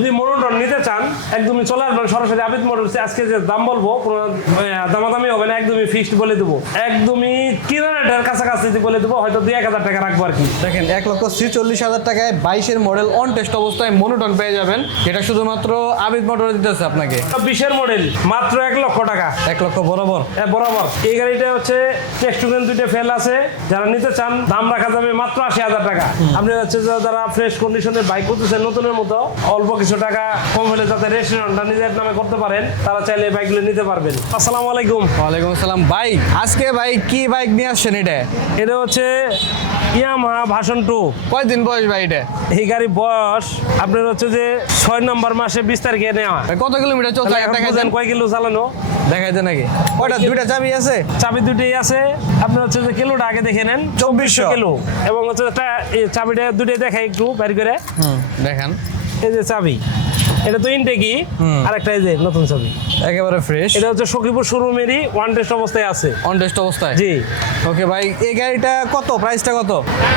যদি মনোটন নিতে চান একদমই চলে আসবেন সরাসরি আবিদ মোটরসে আজকে যে দাম বলব কোনো দামাদামি হবে না একদমই ফিক্সড বলে দেবো। একদমই কিনারেটার কাছাকাছি বলে দেবো হয়তো দুই এক হাজার টাকা রাখব আর কি। দেখেন এক লক্ষ ছিচল্লিশ হাজার টাকায় বাইশের মডেল অন টেস্ট অবস্থায় মনোটন পেয়ে যাবেন। এটা শুধুমাত্র আবিদ মোটরে দিতেছে আপনাকে। বিশের মডেল মাত্র এক লক্ষ টাকা। এক লক্ষ বরাবর। হ্যাঁ, বরাবর। এই গাড়িটা হচ্ছে টেক্সটুকেন দুইটা ফেল আছে। যারা নিতে চান দাম রাখা যাবে মাত্র আশি হাজার টাকা। আপনি হচ্ছে যারা ফ্রেশ কন্ডিশনের বাইক করতেছেন নতুনের মতো অল্প কিছু টাকা কম হলে যাতে রেস্টুরেন্টটা নিজের নামে করতে পারেন তারা চাইলে এই বাইকগুলো নিতে পারবেন। আসসালামু আলাইকুম। ওয়ালাইকুম আসসালাম। বাইক আজকে ভাই কি বাইক নিয়ে আসছেন এটা? এটা হচ্ছে ইয়ামাহা ভাষণ টু কয়দিন বয়স ভাই এটা? এই গাড়ি বয়স আপনার হচ্ছে যে ছয় নম্বর মাসে বিশ তারিখে নেওয়া। কত কিলোমিটার চলছে? দেখা বুঝেন কয় কিলো চালানো। দেখাই দেন নাকি? কয়টা? দুইটা চাবি আছে? চাবি দুটোই আছে। আপনার হচ্ছে যে কিলোটা আগে দেখে নেন। চব্বিশশো। কিলো। এবং হচ্ছে চাবিটা দুটোই দেখাই একটু বের করে। দেখান। এই যে চাবি এটা তো ইনটেকি। আর একটা এই যে নতুন চাবি। একেবারে ফ্রেশ এটা হচ্ছে সখীপুর শোরুমেরই ওয়ান টেস্ট অবস্থায় আছে। ওয়ান টেস্ট অবস্থায়? জি। ওকে ভাই এই গাড়িটা কত? প্রাইসটা কত?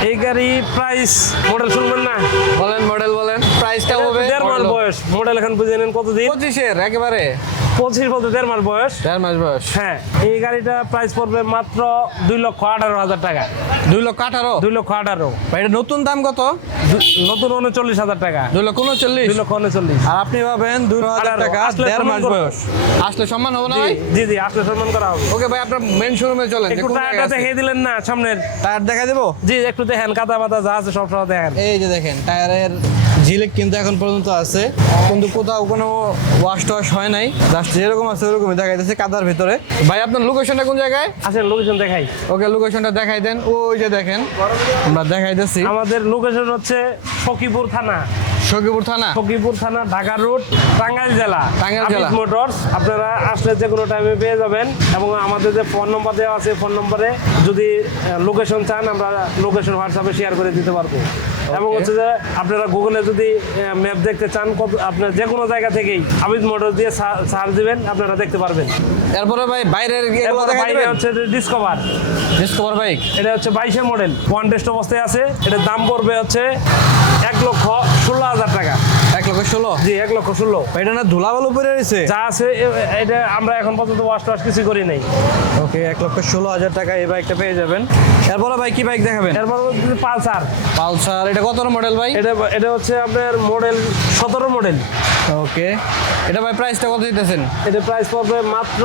এই গাড়ি প্রাইস মডেল শুনবেন না। বলেন মডেল বলেন। প্রাইসটা হবে দেড় মাস বয়স। মডেল এখন বুঝে নেন কতদিন? পঁচিশের একেবারে। পঁচিশ বলতে দেড় মাস বয়স। দেড় মাস বয়স। হ্যাঁ এই গাড়িটা প্রাইস পড়বে মাত্র দুই লক্ষ আঠারো হাজার টাকা। দুই লক্ষ আঠারো? দুই লক্ষ আঠারো। এটা নতুন দাম কত? নতুন উনচল্লিশ হাজার টাকা। দুই লক্ষ উনচল্লিশ? দুই লক্ষ উনচল্লিশ। আর আপনি পাবেন দুই হাজার টাকা আসলে দেড় মাস বয়স। আসলে সম্মান হবে না জি ভাই? জি জি আসলে সম্মান করা হবে। ওকে ভাই আপনার মেন শোরুমে চলেন একটু টায়ারটা দেখিয়ে দিলেন না সামনের। টায়ার দেখা দেবো? জি একটু দেখেন কাদা বাদা যা আছে সব সব দেখেন। এই যে দেখেন টায়ারের ঝিলিক কিন্তু এখন পর্যন্ত আছে। কিন্তু কোথাও কোনো ওয়াশ টোয়াশ হয় নাই। জাস্ট যেরকম আছে ওরকমই দেখা যাচ্ছে কাদার ভিতরে। ভাই আপনার লোকেশনটা কোন জায়গায়? আসেন লোকেশন দেখাই। ওকে লোকেশনটা দেখাই দেন। ওই যে দেখেন আমরা দেখাই দিচ্ছি আমাদের লোকেশন হচ্ছে সখীপুর থানা। সখীপুর থানা? সখীপুর থানা ঢাকা রোড টাঙ্গাইল জেলা। টাঙ্গাইল জেলা। মোটরস আপনারা আসলে যে কোনো টাইমে পেয়ে যাবেন। এবং আমাদের যে ফোন নম্বর দেওয়া আছে ফোন নম্বরে যদি লোকেশন চান আমরা লোকেশন হোয়াটসঅ্যাপে শেয়ার করে দিতে পারব। এবং হচ্ছে যে আপনারা গুগলে যদি ম্যাপ দেখতে চান কত আপনার যে কোনো জায়গা থেকেই আবিদ মোটর দিয়ে সার্চ দিবেন আপনারা দেখতে পারবেন। এরপরে ভাই বাইরের বাইরে হচ্ছে ডিসকভার ডিসকভার বাইক এটা হচ্ছে বাইশে মডেল ওয়ান টেস্ট অবস্থায় আছে। এটার দাম পড়বে হচ্ছে এক লক্ষ ষোলো হাজার টাকা। লক্ষ ষোলো? জি এক লক্ষ ষোলো। এটা না ধুলাবালু পরে রয়েছে? যা আছে এটা আমরা এখন পর্যন্ত ওয়াশ টাশ কিছু করি নাই। ওকে এক লক্ষ ষোলো হাজার টাকা এই বাইকটা পেয়ে যাবেন। এরপরে ভাই কি বাইক দেখাবেন? এরপর পালসার। পালসার এটা কত মডেল ভাই? এটা এটা হচ্ছে আপনার মডেল সতেরো মডেল ওকে এটা ভাই প্রাইসটা কত দিতেছেন? এটা প্রাইস পড়বে মাত্র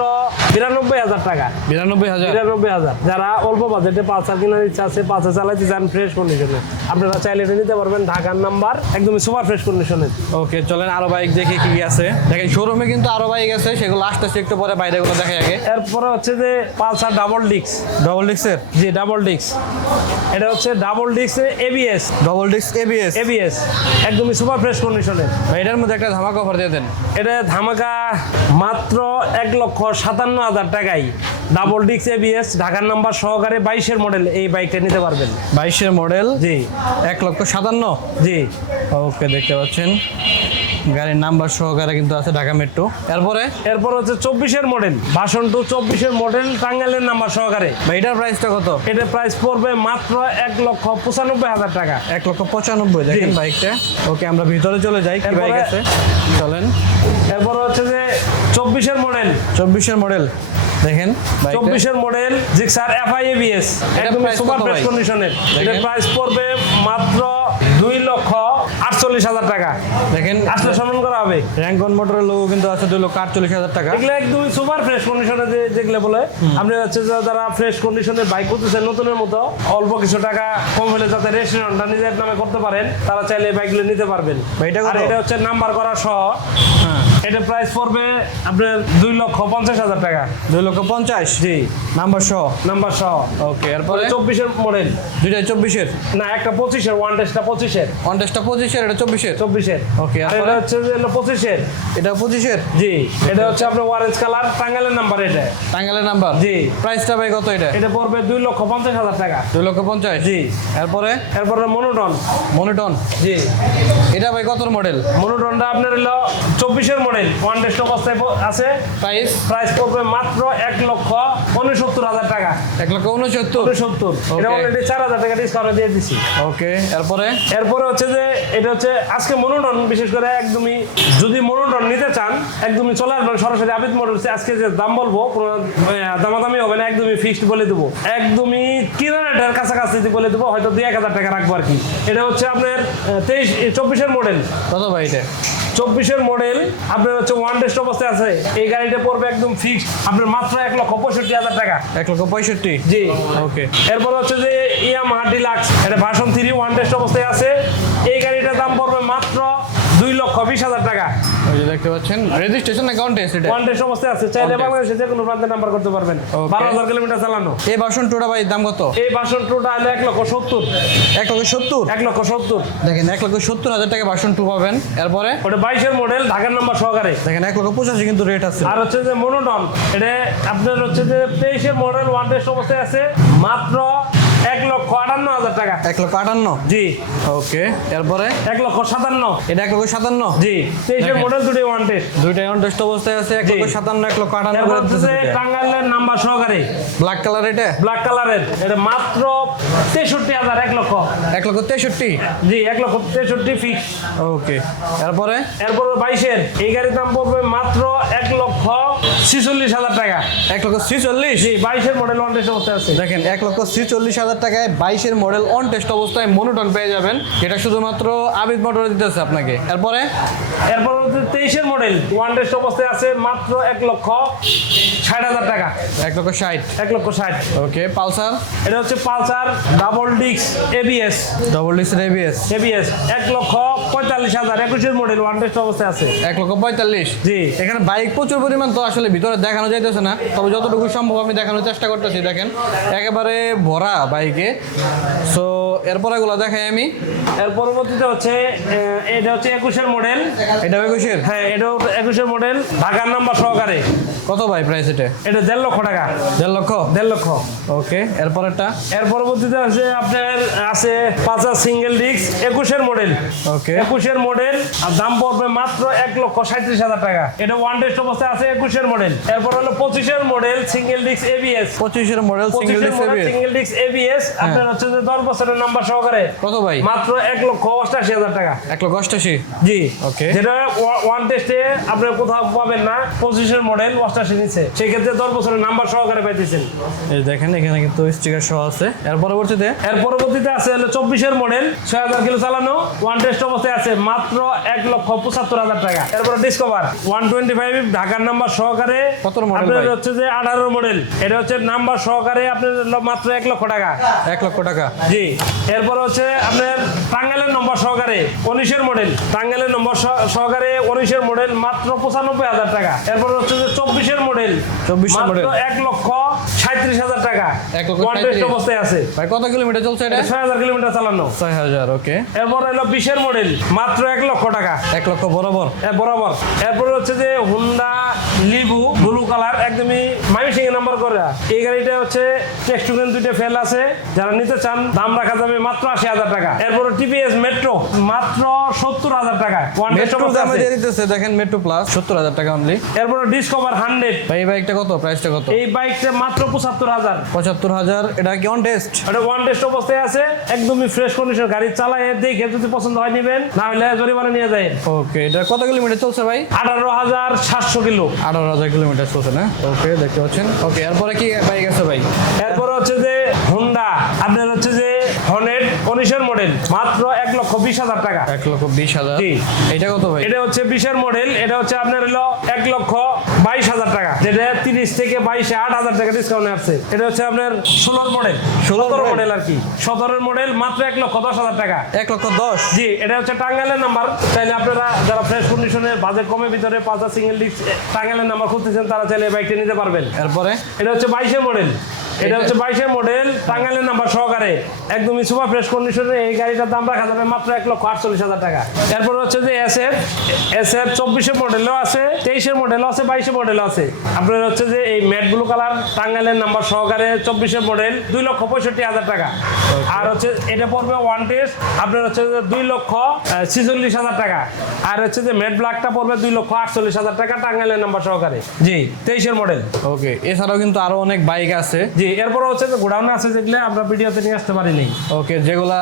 বিরানব্বই হাজার টাকা। বিরানব্বই হাজার? বিরানব্বই হাজার। যারা অল্প বাজেটে পালসার কেনার ইচ্ছা আছে পালসার চালাইতে চান ফ্রেশ কন্ডিশনে আপনারা চাইলে এটা নিতে পারবেন ঢাকার নাম্বার একদমই সুপার ফ্রেশ কন্ডিশনের ওকে চলেন আরও বাইক দেখি কি কি আছে। দেখেন শোরুমে কিন্তু আরও বাইক আছে সেগুলো আসতেছে একটু পরে বাইরে গুলো দেখাই আগে। এরপরে হচ্ছে যে পালসার ডাবল ডিক্স ডবল ডিস্কের জি ডাবল ডিক্স এটা হচ্ছে ডাবল ডিক্স এবিএস ডাবল ডিক্স এবিএস এবিএস একদমই সুপার ফ্রেশ কন্ডিশনের ভাই এটার মধ্যে একটা ধামাকা অফার দিয়ে দেন। এটা ধামাকা মাত্র এক লক্ষ সাতান্ন হাজার টাকায়। ডাবল ডিক্স এবিএস ঢাকার নাম্বার সহকারে বাইশের মডেল এই বাইকটা নিতে পারবেন। বাইশের মডেল জি। এক লক্ষ সাতান্ন? জি। ওকে দেখতে পাচ্ছেন। গাড়ির নাম্বার সহকারে কিন্তু আছে ঢাকা মেট্রো। এরপরে? এরপর হচ্ছে চব্বিশের মডেল ভাষণ টু চব্বিশের মডেল টাঙ্গাইলের নাম্বার সহকারে। এটার প্রাইসটা কত? এটার প্রাইস পড়বে মাত্র এক লক্ষ পঁচানব্বই হাজার টাকা। এক লক্ষ পঁচানব্বই দেখেন বাইকটা। ওকে আমরা ভিতরে চলে যাই কি বাইক আছে? চলেন। এরপর হচ্ছে যে চব্বিশের মডেল চব্বিশের মডেল দেখেন বাইকটা। চব্বিশের মডেল জিক্সার এফআই এবিএস একদম সুপার ফ্রেশ কন্ডিশনের দেখেন। প্রাইস পড়বে মাত্র দুই লক্ষ আটচল্লিশ হাজার টাকা। দেখেন আসলে সম্মান করা হবে। র্যাঙ্কন মোটরের লোগো কিন্তু আছে দুই লক্ষ আটচল্লিশ হাজার টাকা। এগুলো একদমই সুপার ফ্রেশ কন্ডিশনে যেগুলো বলে আপনি হচ্ছে যারা ফ্রেশ কন্ডিশনের বাইক করতেছেন নতুনের মতো অল্প কিছু টাকা কম হলে যাতে রেস্টুরেন্টটা নিজের নামে করতে পারেন তারা চাইলে এই বাইকগুলো নিতে পারবেন। এটা আর এটা হচ্ছে নাম্বার করা সহ হ্যাঁ। এটা প্রাইস পড়বে আপনার দুই লক্ষ পঞ্চাশ হাজার টাকা। দুই লক্ষ পঞ্চাশ? জি। নাম্বার সহ? নাম্বার সহ। ওকে এরপরে? চব্বিশের মডেল দুইটা চব্বিশের? না একটা পঁচিশের ওয়ান টেস্টটা পঁচিশের। কন্টেস্টটা পঁচিশের এটা চব্বিশের? চব্বিশের। ওকে আর এটা হচ্ছে পঁচিশের। এটা পঁচিশের? জি এটা হচ্ছে আপনার অরেঞ্জ কালার টাঙ্গালের নাম্বার এটা। টাঙ্গালের নাম্বার জি। প্রাইসটা ভাই কত এটা? এটা পড়বে দুই লক্ষ পঞ্চাশ হাজার টাকা। দুই লক্ষ পঞ্চাশ? জি। এরপরে? এরপরে মনোটন। মনোটন? জি। এটা ভাই কত মডেল মনোটনটা আপনার হলো চব্বিশের মডেল ওয়ান ডেস্ট অবস্থায় আছে। প্রাইস প্রাইস পড়বে মাত্র এক লক্ষ উনসত্তর হাজার টাকা। এক লক্ষ উনসত্তর। উনসত্তর। এটা. অলরেডি চার হাজার টাকা ডিসকাউন্ট দিয়ে দিচ্ছি ওকে এরপরে? এরপরে হচ্ছে যে এটা হচ্ছে আজকে মনোটন বিশেষ করে একদমই যদি মনোটন নিতে চান একদমই চলে আসবেন সরাসরি আবিদ মোটরস আজকে যে দাম বলব কোনো দামাদামি হবে না একদমই ফিক্সড বলে দেবো। একদমই কিনারেটার কাছাকাছি বলে দেবো হয়তো দুই এক হাজার টাকা রাখব আর কি। এটা হচ্ছে আপনার তেইশ চব্বিশের মডেল কত ভাই এটা? চব্বিশের মডেল আপনার হচ্ছে ওয়ান টেস্ট অবস্থায় আছে। এই গাড়িটা পড়বে একদম ফিক্স আপনার মাত্র এক লক্ষ পঁয়ষট্টি হাজার টাকা। এক লক্ষ পঁয়ষট্টি? জি। ওকে এরপর হচ্ছে যে ইয়ামাহা ডিলাক্স এটা ভার্সন থ্রি ওয়ান টেস্ট অবস্থায় আছে। এই গাড়িটার দাম পড়বে মাত্র দুই লক্ষ বিশ হাজার টাকা। দেখতে পাচ্ছেন রেজিস্ট্রেশন অ্যাকাউন্ট এটা। ওয়ান টেস্ট অবস্থায় আছে চাইলে বাংলাদেশে যে কোনো প্রান্তে নাম্বার করতে পারবেন। Okay. বারো হাজার কিলোমিটার চালানো। এই বাসন টুটা ভাই দাম কত? এই ভার্সন টুটা হলো এক লক্ষ সত্তর। এক লক্ষ সত্তর? এক লক্ষ সত্তর। দেখেন এক লক্ষ সত্তর হাজার টাকা বাসন টু পাবেন। এরপরে? ওটা বাইশের মডেল ঢাকার নাম্বার সহকারে। দেখেন এক লক্ষ পঁচাশি কিন্তু রেট আছে। আর হচ্ছে যে মনোটন এটা আপনার হচ্ছে যে তেইশের মডেল ওয়ান টেস্ট অবস্থায় আছে। মাত্র এক লক্ষ আটান্ন হাজার টাকা। এক লক্ষ আটান্ন? জি। ওকে এরপরে? এক লক্ষ সাতান্ন। এটা এক লক্ষ সাতান্ন? জি। তেইশের মডেল দুটোই ওয়ান টেস্ট দুইটাই অনটেস্ট অবস্থায় আছে এক লক্ষ সাতান্ন এক লক্ষ আটান্ন টাঙ্গাইলের নাম্বার সহকারে। ব্ল্যাক কালার এটা? ব্ল্যাক কালারের এটা মাত্র তেষট্টি হাজার এক লক্ষ। এক লক্ষ তেষট্টি? জি এক লক্ষ তেষট্টি ফিক্স ওকে এরপরে? এরপর বাইশের। এই গাড়ির দাম পড়বে মাত্র এক লক্ষ ছিচল্লিশ হাজার টাকা। এক লক্ষ ছিচল্লিশ? জি বাইশের মডেল ওয়ান টেস্ট অবস্থায় আছে। দেখেন এক লক্ষ ছিচল্লিশ হাজার টাকায় বাইশের মডেল অন টেস্ট অবস্থায় মনোটন পেয়ে যাবেন। এটা শুধুমাত্র আবিদ মোটরে দিতেছে আপনাকে। এরপরে? এরপর হচ্ছে তেইশের মডেল ওয়ান টেস্ট অবস্থায় আছে মাত্র এক লক্ষ ষাট হাজার টাকা। এক লক্ষ ষাট। এক লক্ষ ষাট। ওকে পালসার? এটা হচ্ছে পালসার ডাবল ডিক্স এবিএস ডাবল ডিক্স এবিএস এবিএস এক লক্ষ পঁয়তাল্লিশ হাজার একুশের মডেল ওয়ান টেস্ট অবস্থায় আছে। এক লক্ষ পঁয়তাল্লিশ? জি। এখানে বাইক প্রচুর পরিমাণ তো আসলে ভিতরে দেখানো যাইতেছে না। তবে যতটুকু সম্ভব আমি দেখানোর চেষ্টা করতেছি দেখেন। একেবারে ভরা বাইকে সো এরপর এগুলো দেখাই আমি। এর পরবর্তীতে হচ্ছে এটা হচ্ছে একুশের মডেল এটা একুশের? হ্যাঁ এটাও একুশের মডেল ঢাকার নাম্বার সহকারে। কত ভাই প্রাইস এটা? এটা দেড় লক্ষ টাকা। দেড় লক্ষ? দেড় লক্ষ। ওকে এরপরেরটা? এর পরবর্তীতে আছে আপনার আছে পাঁচা সিঙ্গেল ডিস্ক একুশের মডেল ওকে একুশের মডেল আর দাম পড়বে মাত্র এক লক্ষ সাঁত্রিশ হাজার টাকা। এটা ওয়ান টেস্ট অবস্থায় আছে একুশের মডেল এরপর হলো পঁচিশের মডেল সিঙ্গেল ডিস্ক এবিএস পঁচিশের মডেল সিঙ্গেল পঁচিশের মডেল সিঙ্গেল ডিস্ক এবিএস আপনার হচ্ছে যে দশ বছরের নাম্বার সহকারে। কত ভাই? মাত্র এক লক্ষ অষ্টাশি হাজার টাকা। এক লক্ষ অষ্টাশি? জি। ওকে। যেটা ওয়ান টেস্টে আপনি কোথাও পাবেন না পঁচিশের মডেল অষ্টাশি নিচে সেই ক্ষেত্রে দশ বছরের নাম্বার সহকারে পাইতেছেন। এই দেখেন এখানে কিন্তু স্টিকার সহ আছে। এর পরবর্তীতে? এর পরবর্তীতে আছে হলো চব্বিশের মডেল ছয় হাজার কিলো চালানো ওয়ান টেস্ট অবস্থায় আছে মাত্র এক লক্ষ পঁচাত্তর হাজার টাকা। এরপর ডিসকভার ওয়ান টোয়েন্টি ফাইভ ঢাকার নাম্বার সহকারে model আপনার হচ্ছে যে আঠারো মডেল এটা হচ্ছে নাম্বার সহকারে আপনার মাত্র এক লক্ষ টাকা। এক লক্ষ টাকা। জি। এরপর হচ্ছে আপনার টাঙ্গাইলের নম্বর সহকারে উনিশের মডেল টাঙ্গাইলের নম্বর সহকারে উনিশের মডেল মাত্র পঁচানব্বই হাজার টাকা। এরপর হচ্ছে যে চব্বিশের মডেল 24 এর মাত্র model। এক লক্ষ সাঁত্রিশ হাজার টাকা। এক লক্ষ ওয়ান টেস্ট 37 অবস্থায় আছে। ভাই কত কিলোমিটার চলছে এটা? ছয় হাজার কিলোমিটার চালানো। ছয় হাজার ওকে এরপর হলো বিশের মডেল মাত্র এক লক্ষ টাকা। এক লক্ষ বরাবর। বরাবর। এরপর হচ্ছে যে হুন্ডা লিবু কালার একদমই মাইমিসিং এ নাম্বার করে। এই গাড়িটা হচ্ছে টেক্সটুকেন দুইটা ফেল আছে। যারা নিতে চান দাম রাখা যাবে মাত্র আশি হাজার টাকা। এরপর টিপিএস মেট্রো মাত্র সত্তর হাজার টাকা। মেট্রো দামে দিয়ে দিতেছে দেখেন মেট্রো প্লাস সত্তর হাজার টাকা অনলি এরপর ডিসকভার হান্ড্রেড ভাই এই বাইকটা কত? প্রাইসটা কত? এই বাইকটা মাত্র পঁচাত্তর হাজার। পঁচাত্তর হাজার এটা কি অন টেস্ট এটা ওয়ান টেস্ট অবস্থায় আছে। একদমই ফ্রেশ কন্ডিশন গাড়ি চালায় দেখে যদি পছন্দ হয় নিবেন না হলে জরিমানা নিয়ে যায় ওকে এটা কত কিলোমিটার চলছে ভাই? আঠারো হাজার সাতশো কিলো। আঠারো হাজার কিলোমিটার চলছে না? ওকে দেখতে পাচ্ছেন। ওকে এরপরে কি বাইক আছে ভাই? এরপর হচ্ছে যে হুন্ডা আপনার হচ্ছে যে হনেট কনিশন মডেল মাত্র এক লক্ষ বিশ হাজার টাকা। এক লক্ষ বিশ হাজার। এটা কত ভাই? এটা হচ্ছে বিশের মডেল এটা হচ্ছে আপনার হলো এক লক্ষ বাইশ হাজার টাকা। যেটা তিরিশ থেকে বাইশে আট হাজার টাকা ডিসকাউন্ট আসছে। এটা হচ্ছে আপনার ষোলোর মডেল 16 সতেরো মডেল আর কি। সতেরোর মডেল মাত্র এক লক্ষ দশ হাজার টাকা। এক লক্ষ দশ? জি এটা হচ্ছে টাঙ্গাইলের নাম্বার চাইলে আপনারা যারা ফ্রেশ কন্ডিশনের বাজেট কমে ভিতরে পাঁচটা সিঙ্গেল ডিস্ক টাঙ্গাইলের নাম্বার খুঁজতেছেন তারা চাইলে বাইকটা নিতে পারবেন। এরপরে? এটা হচ্ছে বাইশের মডেল এটা হচ্ছে বাইশের মডেল টাঙ্গাইলের নাম্বার সহকারে। একদমই সুপার ফ্রেশ কন্ডিশনে এই গাড়িটার দাম রাখা যাবে মাত্র এক লক্ষ আটচল্লিশ হাজার টাকা। এরপর হচ্ছে যে এস এফ এস এফ চব্বিশের মডেলও আছে তেইশের মডেলও আছে বাইশের মডেলও আছে। আপনার হচ্ছে যে এই ম্যাট ব্লু কালার টাঙ্গাইলের নাম্বার সহকারে চব্বিশের মডেল দুই লক্ষ পঁয়ষট্টি হাজার টাকা। আর হচ্ছে এটা পড়বে ওয়ান টেস্ট আপনার হচ্ছে যে দুই লক্ষ ছিচল্লিশ হাজার টাকা। আর হচ্ছে যে ম্যাট ব্ল্যাকটা পড়বে দুই লক্ষ আটচল্লিশ হাজার টাকা টাঙ্গাইলের নাম্বার সহকারে। জি। তেইশের মডেল ওকে এছাড়াও কিন্তু আরও অনেক বাইক আছে। জি। এরপর হচ্ছে যে গোডাউনে আছে যেগুলো আমরা ভিডিওতে নিয়ে আসতে পারিনি। ওকে যেগুলা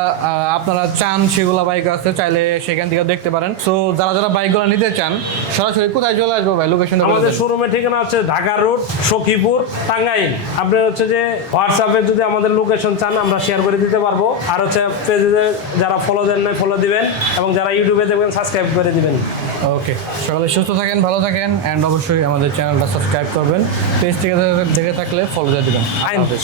আপনারা চান সেগুলা বাইক আছে চাইলে সেখান থেকে দেখতে পারেন। সো যারা যারা বাইকগুলো নিতে চান সরাসরি কোথায় চলে আসব ভাই? লোকেশন আমাদের শোরুমের ঠিকানা হচ্ছে ঢাকা রোড সখীপুর টাঙ্গাইল। আপনি হচ্ছে যে হোয়াটসঅ্যাপে যদি আমাদের লোকেশন চান আমরা শেয়ার করে দিতে পারব। আর হচ্ছে পেজে যারা ফলো দেন নাই ফলো দিবেন এবং যারা ইউটিউবে দেখবেন সাবস্ক্রাইব করে দিবেন। ওকে সকালে সুস্থ থাকেন ভালো থাকেন অ্যান্ড অবশ্যই আমাদের চ্যানেলটা সাবস্ক্রাইব করবেন। পেজ থেকে দেখে থাকলে ফলো দিয়ে দেবেন। Fine